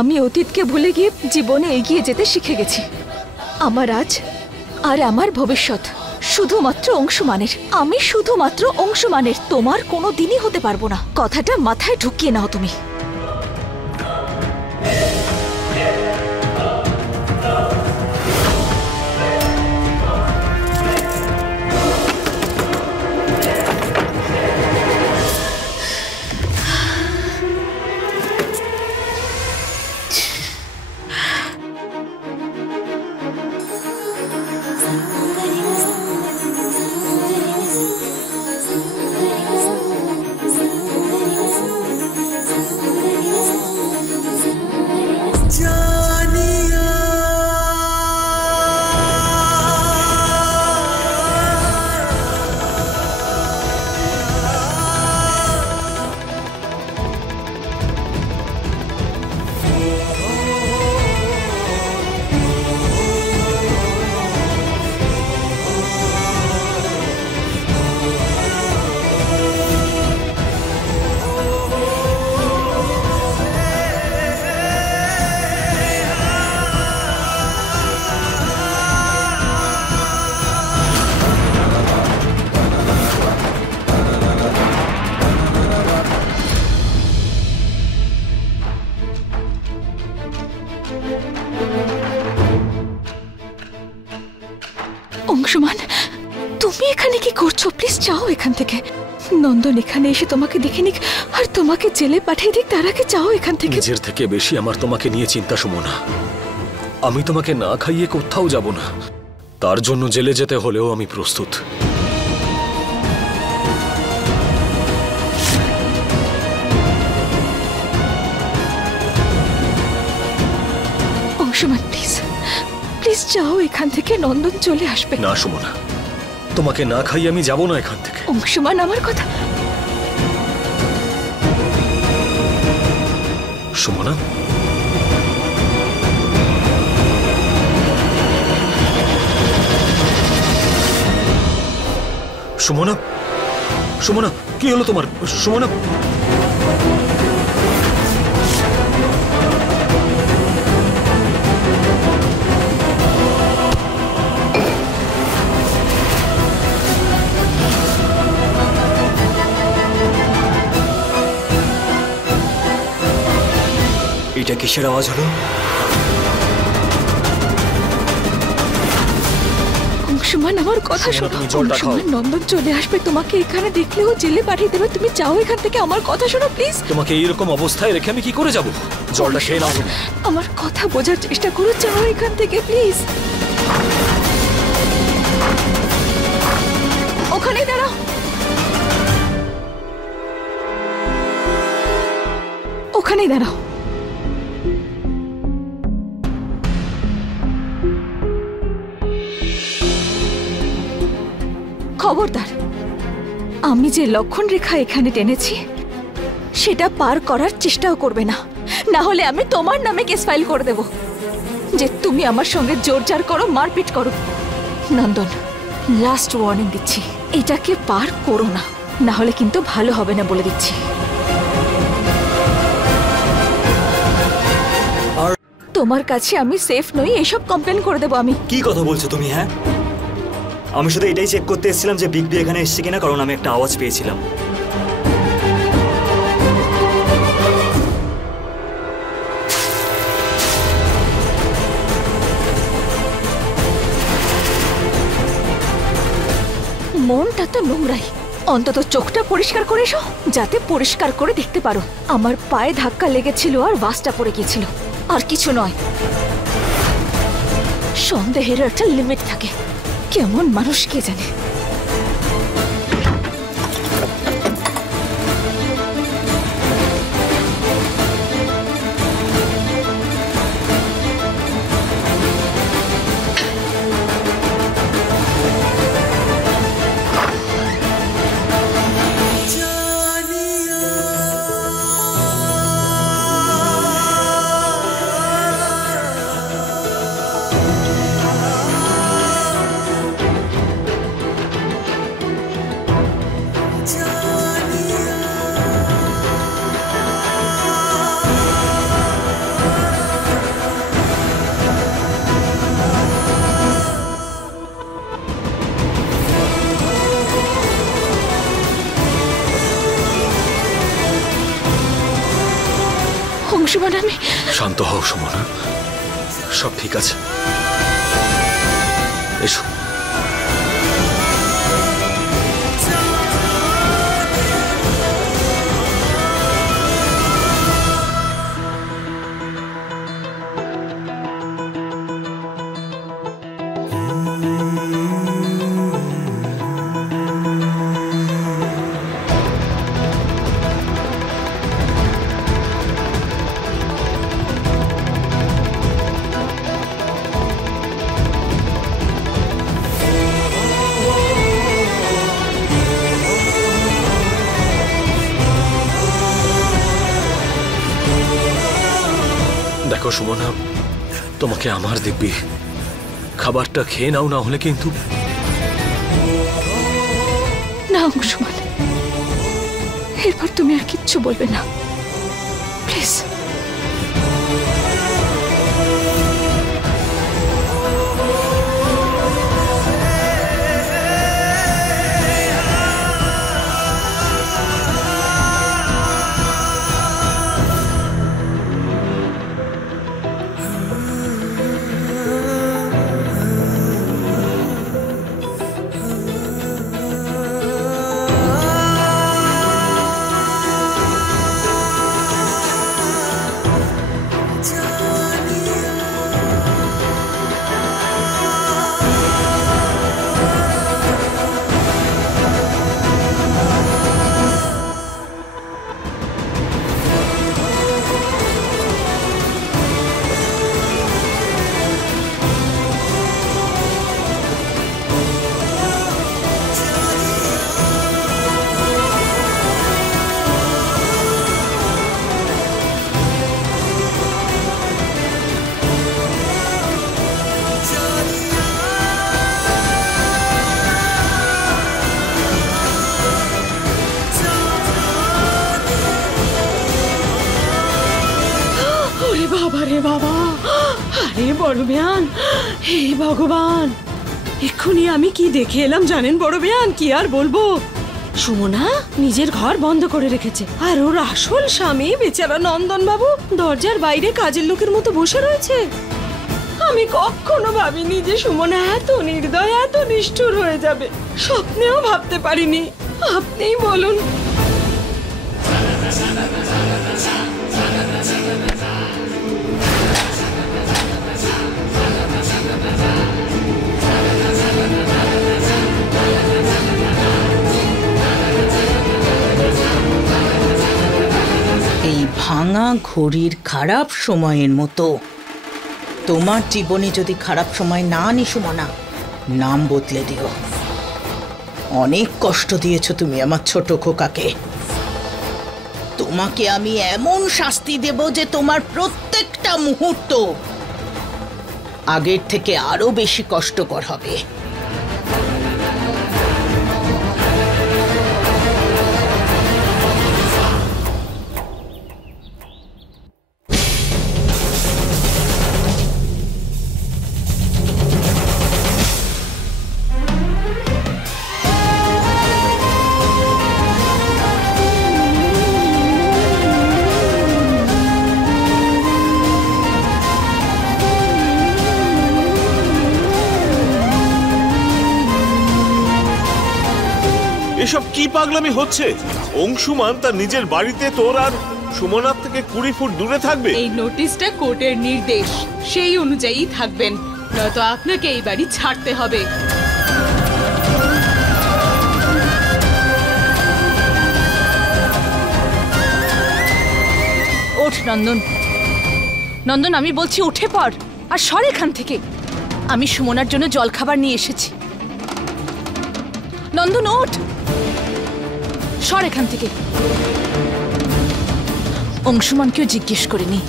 আমি অতীতকে ভুলে গিয়ে জীবনে এগিয়ে যেতে শিখে গেছি। আমার আজ আর আমার ভবিষ্যৎ শুধুমাত্র অংশমানের। আমি শুধুমাত্র অংশমানের, তোমার কোনো দিনই হতে পারবো না। কথাটা মাথায় ঢুকিয়ে নাও তুমি। অংশমান, তুমি এখানে কি করছো? প্লিজ যাও এখান থেকে। নন্দন এখানে এসে তোমাকে দেখে নিক আর তোমাকে জেলে পাঠিয়ে দিক, তার আগে যাও এখান থেকে। নিজের থেকে বেশি আমার তোমাকে নিয়ে চিন্তা, সুমনা। আমি তোমাকে না খাইয়ে কোথাও যাব না। তার জন্য জেলে যেতে হলেও আমি প্রস্তুত। অংশমান প্লিজ, প্লিজ যাও এখান থেকে। নন্দন চলে আসবে। না সুমনা, তোমাকে না খাইয়ে আমি যাব না এখান থেকে। অংশমান আমার কথা। সুমনা, সুমনা, সুমনা, কি হলো তোমার? সুমনা, এটা কিসের আওয়াজ হলো? অংশমান আমার কথা শোনো। অংশমান, নন্দন চলে আসবে, তোমাকে এখানে দেখলেও জেলে পাঠিয়ে দেবে। তুমি যাও এখান থেকে, আমার কথা শোনো প্লিজ। তোমাকে এইরকম অবস্থায় রেখে আমি কি করে যাব? জলটা খেয়ে নাও। আমার কথা বোঝার চেষ্টা করো, যাও এখান থেকে প্লিজ। ওখানেই দাঁড়াও, ওখানেই দাঁড়াও। খবরদার, আমি যে লক্ষণ রেখা এখানে টেনেছি সেটা পার করার চেষ্টাও করবে না, না হলে আমি তোমার নামে কেস ফাইল করে দেব যে তুমি আমার সঙ্গে জোরজার করো, মারপিট করো। নন্দন, লাস্ট ওয়ার্নিং দিচ্ছি, এটাকে পার করো না, না হলে কিন্তু ভালো হবে না বলে দিচ্ছি। তোমার কাছে আমি সেফ নই, এসব কমপ্লেন করে দেবো আমি। কি কথা বলছো তুমি? হ্যাঁ, আমি শুধু এটাই চেক করতে এসেছিলাম যে বিগ বি এখানে এসছে কিনা, কারণ আমি একটা আওয়াজ পেয়েছিলাম। মনটা তো নোংরাই, অন্তত চোখটা পরিষ্কার করে এসো, যাতে পরিষ্কার করে দেখতে পারো। আমার পায়ে ধাক্কা লেগেছিল আর বাসটা পড়ে গিয়েছিল, আর কিছু নয়। সন্দেহের একটা লিমিট থাকে, কেমন মানুষ কে জানে। অংশুমান, আমি শান্ত হও সুমনা, সব ঠিক আছে। এসো। দেখো সুমনা, তোমাকে আমার দিব্যি খাবারটা খেয়ে নাও, না হলে কিন্তু। না অংশুমান, এরপর তুমি আর কিচ্ছু বলবে না, প্লিজ। বাবা, আরে বড় বেয়ান, হে ভগবান, এক্ষুনি আমি কি দেখে এলাম জানেন বড় বেয়ান? কি আর বলবো, সুমনা নিজের ঘর বন্ধ করে রেখেছে, আর ওর আসল স্বামী বেচারা নন্দন বাবু দরজার বাইরে কাজের লোকের মতো বসে রয়েছে। আমি কখনো ভাবিনি যে সুমনা এত নির্দয়, এত নিষ্ঠুর হয়ে যাবে, স্বপ্নেও ভাবতে পারিনি। আপনিই বলুন। এই ভাঙা ঘড়ির খারাপ সময়ের মতো তোমার জীবনে যদি খারাপ সময় না আনি সুমনা, নাম বদলে দিও। অনেক কষ্ট দিয়েছো তুমি আমার ছোট খোকাকে। তোমাকে আমি এমন শাস্তি দেব যে তোমার প্রত্যেকটা মুহূর্ত আগের থেকে আরো বেশি কষ্টকর হবে। এসব কি পাগলামি হচ্ছে? অংশুমান তার নিজের বাড়িতে তোর আর সুমনার থেকে 20 ফুট দূরে থাকবে। এই নোটিশটা কোর্টের নির্দেশ, সেই অনুযায়ী থাকবেন, নয়তো আপনাকে এই বাড়ি ছাড়তে হবে। ওঠ নন্দন, নন্দন আমি বলছি উঠে পড় আর সর এখান থেকে। আমি সুমনার জন্য জলখাবার নিয়ে এসেছি। নন্দন ওঠ, সর এখান থেকে। অংশুমানকেও জিজ্ঞেস করিনি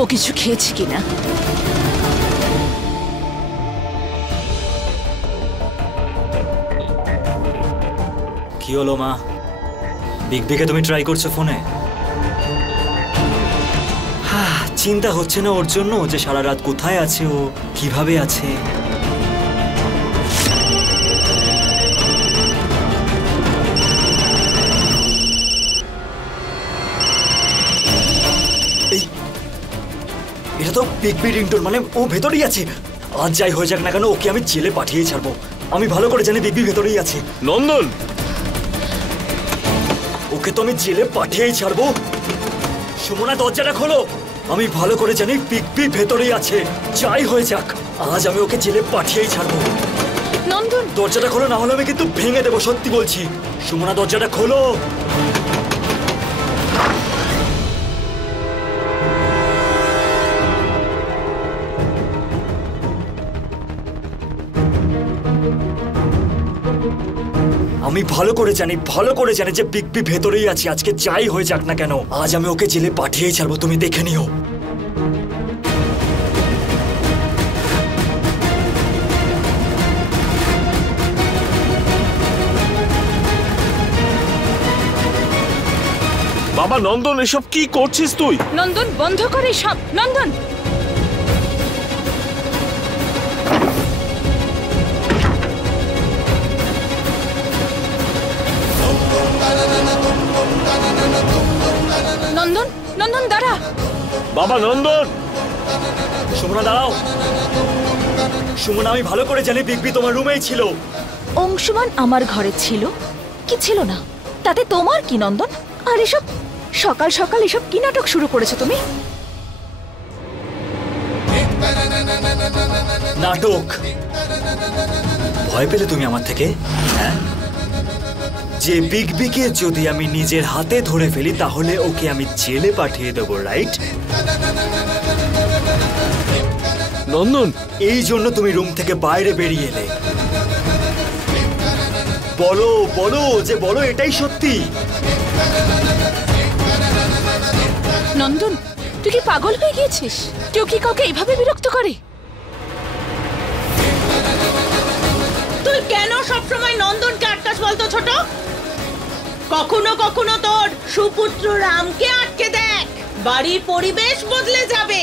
ও কিছু খেয়েছে কিনা। কি হলো মা? বিগ বিকে তুমি ট্রাই করছো ফোনে? চিন্তা হচ্ছে না ওর জন্য যে সারা রাত কোথায় আছে, ও কিভাবে আছে? তো বিগ বি রিংটোন, মানে ও ভেতরেই আছে। আজ যাই হয়ে যাক না কেন ওকে আমি জেলে পাঠিয়েই ছাড়বো। আমি ভালো করে জানি বিগ বি ভেতরেই আছে। নন্দন, ওকে তো আমি জেলে পাঠিয়েই ছাড়বো। সুমনা দরজাটা খোলো। আমি ভালো করে জানি বিগ বি ভেতরেই আছে। যাই হয়ে যাক আজ আমি ওকে জেলে পাঠিয়েই ছাড়বো। নন্দন, দরজাটা খোলো, না হলে আমি কিন্তু ভেঙে দেবো, সত্যি বলছি। সুমনা দরজাটা খোলো। আমি ভালো করে জানি যে বিগ বি ভেতরেই আছে। আজকে যাই হয়ে যাক না কেন আজ আমি ওকে জেলে পাঠিয়েই ছাড়বো, তুমি দেখে নিও। বাবা নন্দন, এসব কি করছিস তুই? নন্দন বন্ধ করে সব। নন্দন, নন্দন, নন্দন দাঁড়া। বাবা নন্দন, সুমনা দাঁড়াও। সুমনা, আমি ভালো করে জানি বিগ বি তোমার রুমেই ছিল। অংশুমান আমার ঘরে ছিল কি ছিল না তাতে তোমার কি নন্দন? আর এসব সকাল সকাল এসব কি নাটক শুরু করেছো তুমি? নাটক? ভয় পেলে তুমি আমার থেকে? হ্যাঁ, যে বিগ বিকে যদি আমি নিজের হাতে ধরে ফেলি তাহলে ওকে আমি জেলে পাঠিয়ে দেবো, রাইট? নন্দন, এই জন্য তুমি রুম থেকে বাইরে বেরিয়ে এলে। বলো বলো যে বলো এটাই সত্যি। নন্দন, তুই কি পাগল হয়ে গিয়েছিস? কেউ কি কাউকে এইভাবে বিরক্ত করে? তুই কেন সবসময় নন্দনকে আটকাস বলতো ছোট? কখনো কখনো তোর সুপুত্র রামকে আটকে দেখ, বাড়ির পরিবেশ বদলে যাবে।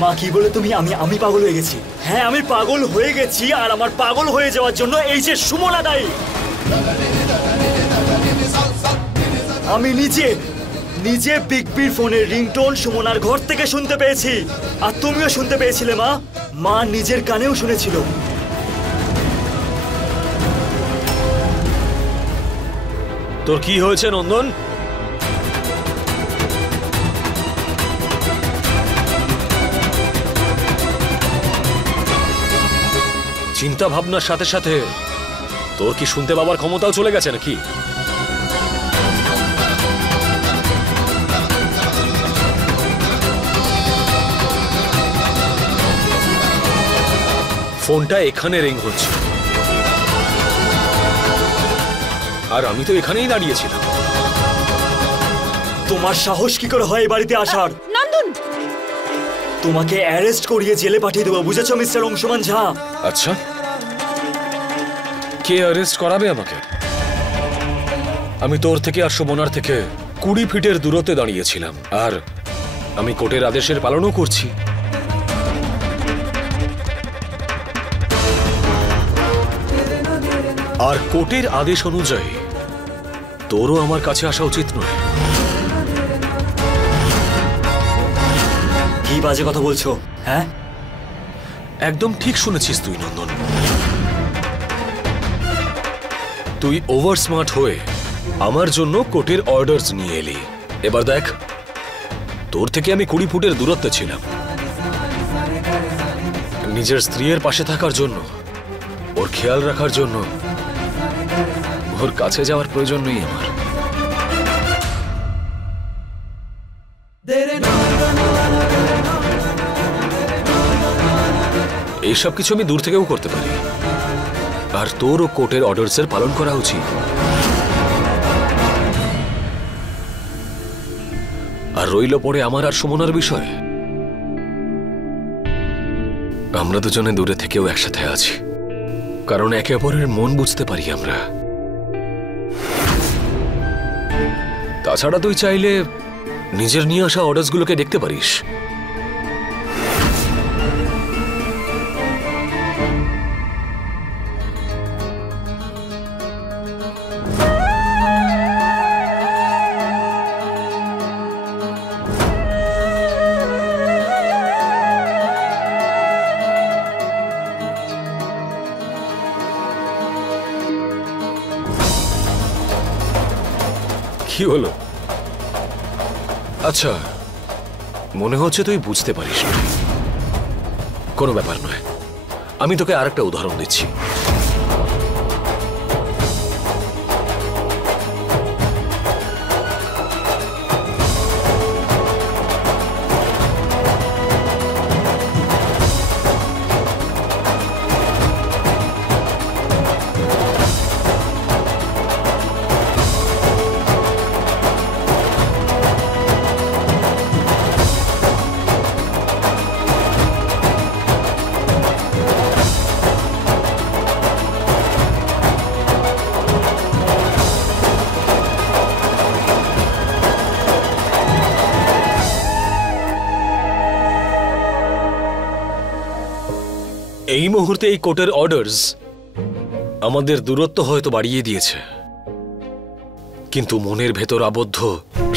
মা, কি বলে তুমি? আমি পাগল হয়ে গেছি? হ্যাঁ, আমি পাগল হয়ে গেছি। আর আমার পাগল হয়ে যাওয়ার জন্য এই যে সুমনা দায়ী। আমি নিজে বিগ বির ফোনের রিংটোন সুমনার ঘর থেকে শুনতে পেয়েছি। আর তুমিও শুনতে পেয়েছিলে মা। মা নিজের কানেও শুনেছিল। তোর কি হয়েছে নন্দন? চিন্তা ভাবনার সাথে সাথে তোর কি শুনতে পাবার ক্ষমতাও চলে গেছে নাকি? ফোনটা এখানে রিং হচ্ছে আর আমি তো এখানেই দাঁড়িয়েছিলাম। তোমার সাহস কি করে হয় এই বাড়িতে আসার? নন্দন, তোমাকে অ্যারেস্ট করিয়ে জেলে পাঠিয়ে দেবো, বুঝেছো মিস্টার অংশুমান ঝা? আচ্ছা, কে অ্যারেস্ট করাবে আমাকে? আমি তোর থেকে আর সুমনার থেকে 20 ফিটের দূরত্বে দাঁড়িয়েছিলাম আর আমি কোর্টের আদেশের পালনও করছি। আর কোর্টের আদেশ অনুযায়ী তোরও আমার কাছে আসা উচিত নয়। কি বাজে কথা বলছো? হ্যাঁ, একদম ঠিক শুনেছিস তুই নন্দন। তুই ওভার স্মার্ট হয়ে আমার জন্য কোর্টের অর্ডারস নিয়ে এলি। এবার দেখ, তোর থেকে আমি 20 ফুটের দূরত্বে ছিলাম। নিজের স্ত্রীর পাশে থাকার জন্য, ওর খেয়াল রাখার জন্য ওর কাছে যাওয়ার প্রয়োজন নেই আমার। এইসব কিছু আমি দূর থেকেও করতে পারি আর তোরও কোর্টের অর্ডারসের পালন করা উচিত। আর রইল পড়ে আমার আর সুমনার বিষয়। আমরা দুজনে দূরে থেকেও একসাথে আছি কারণ একে অপরের মন বুঝতে পারি আমরা। তাছাড়া তুই চাইলে নিজের নিয়ে আসা অর্ডারসগুলোকে দেখতে পারিস। কি হলো? আচ্ছা, মনে হচ্ছে তুই বুঝতে পারিস না। কোনো ব্যাপার নয়, আমি তোকে আরেকটা উদাহরণ দিচ্ছি। এই মুহূর্তে এই কোর্টের অর্ডারস আমাদের দূরত্ব হয়তো বাড়িয়ে দিয়েছে, কিন্তু মনের ভেতর আবদ্ধ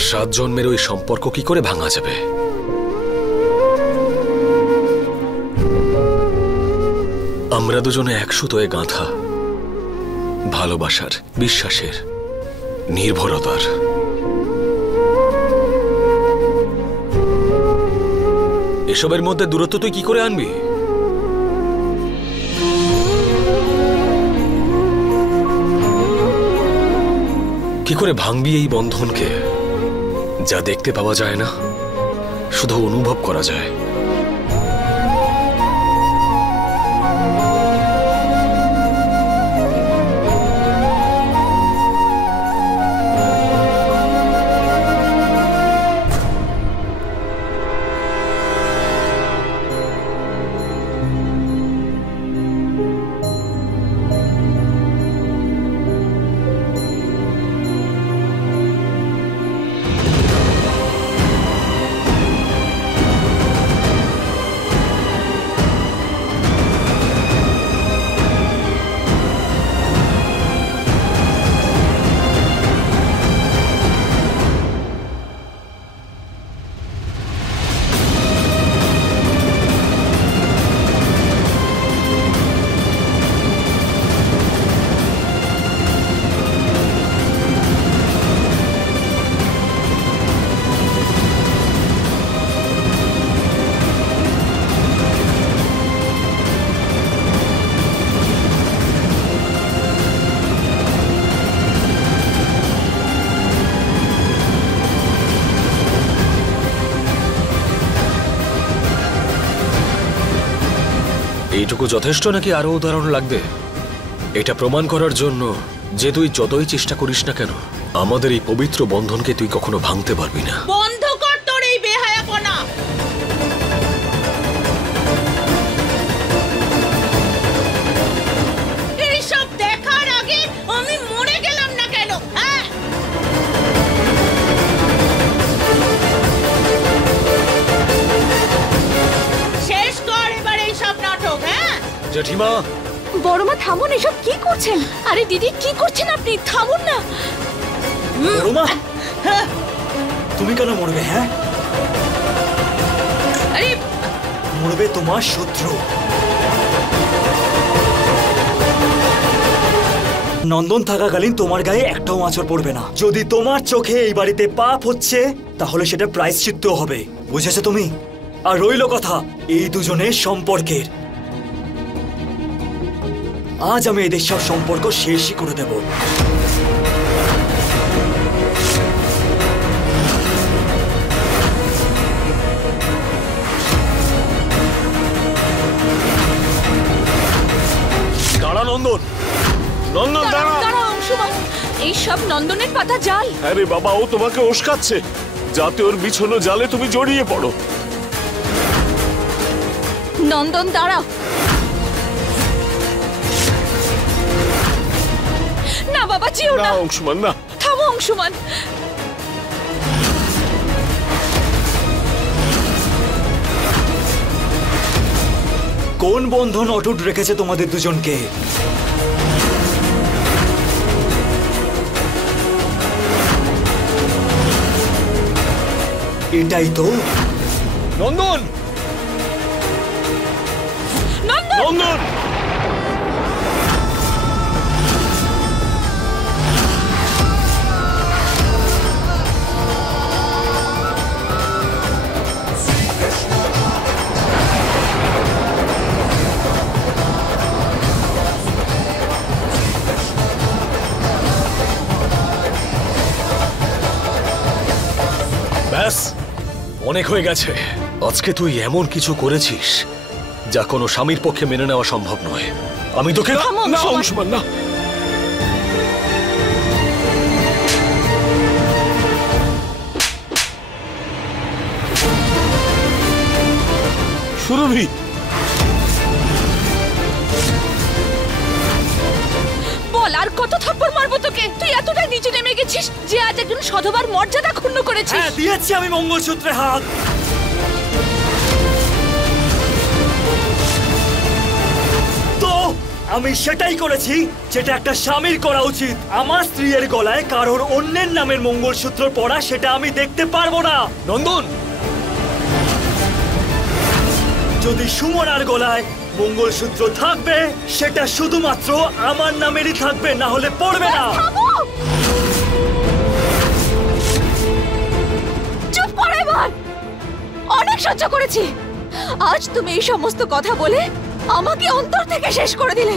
7 জন্মের ওই সম্পর্ক কি করে ভাঙা যাবে? আমরা দুজনে এক সুতোয় গাঁথা, ভালোবাসার, বিশ্বাসের, নির্ভরতার। এসবের মধ্যে দূরত্ব তুই কি করে আনবি? কি করে ভাঙবি এই বন্ধনকে, যা দেখতে পাওয়া যায় না, শুধু অনুভব করা যায়? এইটুকু যথেষ্ট নাকি আরো উদাহরণ লাগবে? এটা প্রমাণ করার জন্য যে তুই যতই চেষ্টা করিস না কেন, আমাদের এই পবিত্র বন্ধনকে তুই কখনো ভাঙতে পারবি না। বন্ধ কর তোর এই বেহায়াপনা। এইসব দেখার আগে আমি মরে গেলাম না কেন? হ্যাঁ, শেষ কর এবার এইসব নাটক। হ্যাঁ জেঠিমা, বড়মা থামুন, এসব কি করছেন? আরে দিদি, কি করছেন আপনি? থামুন না। বড়মা, তুমি কেন মরবে? হ্যাঁ, আরে মরবে তোমার শত্রু। নন্দন থাকাকালীন তোমার গায়ে একটাও আঁচড় পড়বে না। যদি তোমার চোখে এই বাড়িতে পাপ হচ্ছে, তাহলে সেটা প্রায়শ্চিত্ত হবে, বুঝেছো তুমি? আর রইল কথা এই দুজনের সম্পর্কের, আজ আমি এদের সব সম্পর্ক শেষই করে দেব। দাঁড়া নন্দন, নন্দন দাঁড়া। দাঁড়াও অংশুমান, এই সব নন্দনের পাতা জাল। আরে বাবা, ও তোমাকে উস্কাচ্ছে যাতে ওর বিছানো জালে তুমি জড়িয়ে পড়ো। নন্দন দাঁড়াও। না বাবা, যেও না না। অংশুমান, না। থামো অংশুমান। কোন বন্ধন অটুট রেখেছে তোমাদের দুজনকে? এটাই তো। নন্দন, নন্দন, অনেক হয়ে গেছে। আজকে তুই এমন কিছু করেছিস যা কোনো স্বামীর পক্ষে মেনে নেওয়া সম্ভব নয়। আমি তোকে থামো, না, অংশুমান। অংশুমান, না। সুরভি, বল আর কত থাপ্পড় মারবো তোকে? তুই এতটা নিচে নেমে গেছিস যে আজ একজন সধবার মর্যাদা ক্ষুণ্ণ করেছিস। হ্যাঁ, দিয়েছি আমি মঙ্গলসূত্রে হাত। তো আমি সেটাই করেছি যেটা একটা স্বামীর করা উচিত। আমার স্ত্রীর গলায় কারোর অন্যের নামের মঙ্গলসূত্র পরা সেটা আমি দেখতে পারবো না। নন্দন, যদি সুমনার গলায় মঙ্গলসূত্র থাকবে সেটা শুধুমাত্র আমার নামেরই থাকবে, না হলে পড়বে না। থামো! চুপ করে এবার। অনেক সহ্য করেছি। আজ তুমি এই সমস্ত কথা বলে আমাকে অন্তর থেকে শেষ করে দিলে।